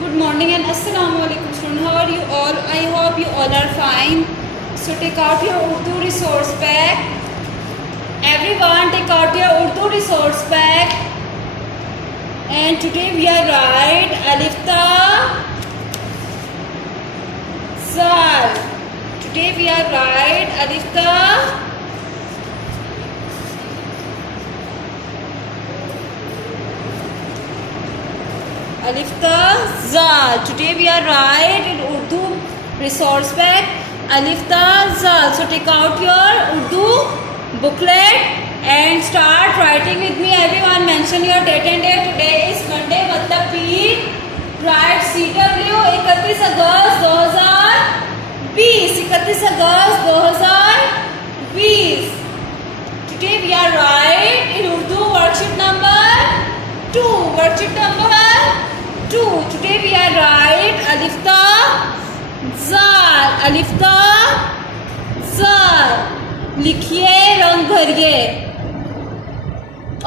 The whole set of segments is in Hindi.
Good morning and Assalamu alaikum students. How are you all? I hope you all are fine. So take out your Urdu resource pack. Everyone take out your Urdu resource pack. And today we are right Alif Ta Zal. Today we are right Alif Ta Alif Ta Zal. Today we are right in Urdu resource pack Alif Ta Zal. So take out your Urdu booklet and start writing with me. Everyone mention your date and date. Today is Monday, मतलब पीर. Write CW 31 August 2020. 31 August 2020. Today we are right in Urdu worksheet number 2. Worksheet number 2. Today we are right Alif Ta Zal. Alif Ta Zal. लिखिए, रंग भरिए.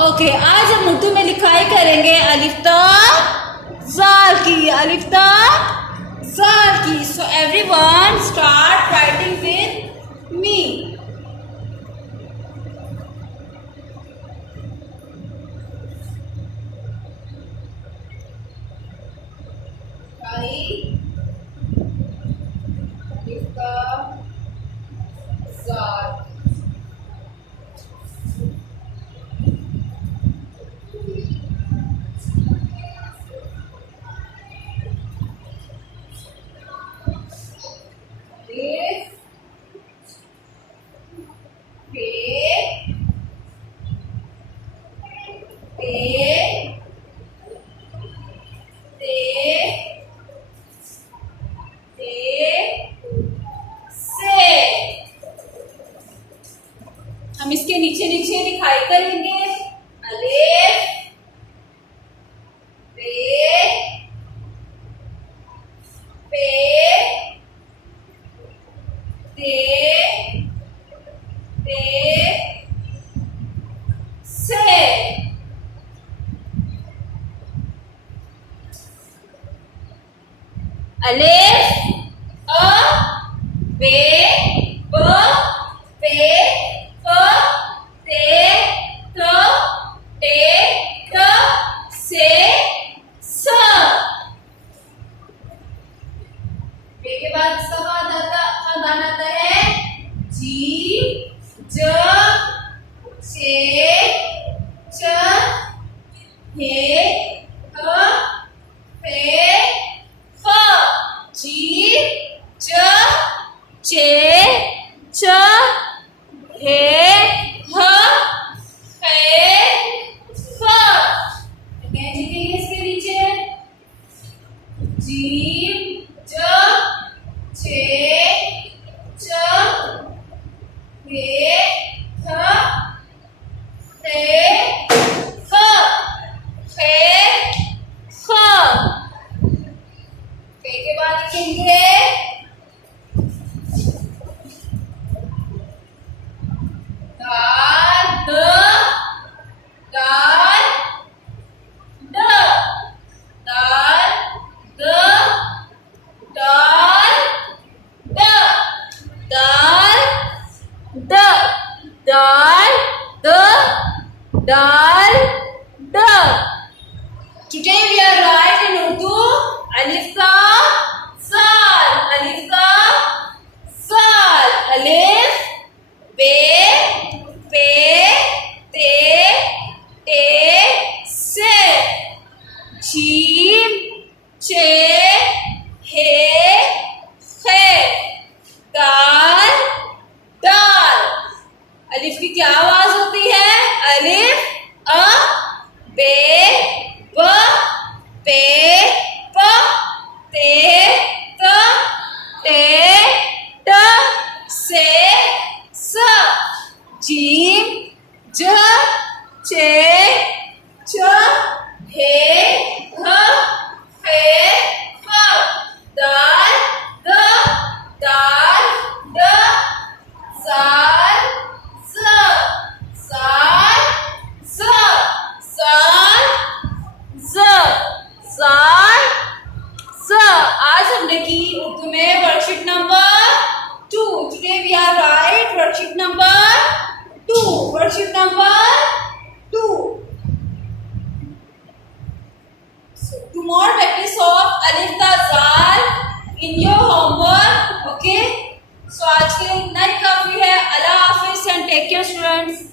ओके, आज हम उर्दू में लिखाई करेंगे अलिफ ता ज़ाल की. अलिफ ता ज़ाल की. So everyone start writing with me. अलिफ ता ज़ाल. हम इसके नीचे नीचे लिखाई करेंगे. अलिफ पे से. अलिफ अ बे ब पे प ते त टे त से स. बे के बाद इसका खानदान आता है जी ज चे च हे ह फे फ. जी ज चे च हे ह फे फ. लिखेंगे इसके नीचे जीम ज चे च हे ह फे फ फे फ. फे के बाद लिखेंगे दाल द दाल द दाल द दाल द दाल द दाल द दाल द. Today we are right in Urdu Alif Ta Zal. Alif Ta Zal. Alif बे पे ते टे से. जीम चे हे खे. दाल दाल. अलिफ की क्या आवाज होती है? अलिफ अ बे ब पे प ते त टे ट से स. जीम ज चे च हे ह फे आज हमने की उर्दू में worksheet number 2. Today we are write worksheet number 2. Worksheet number 2. Do more practice of alif ta zal in your homework. Okay. So आज के लिए इतना ही काफी है. अल्लाह हाफिज and take care students.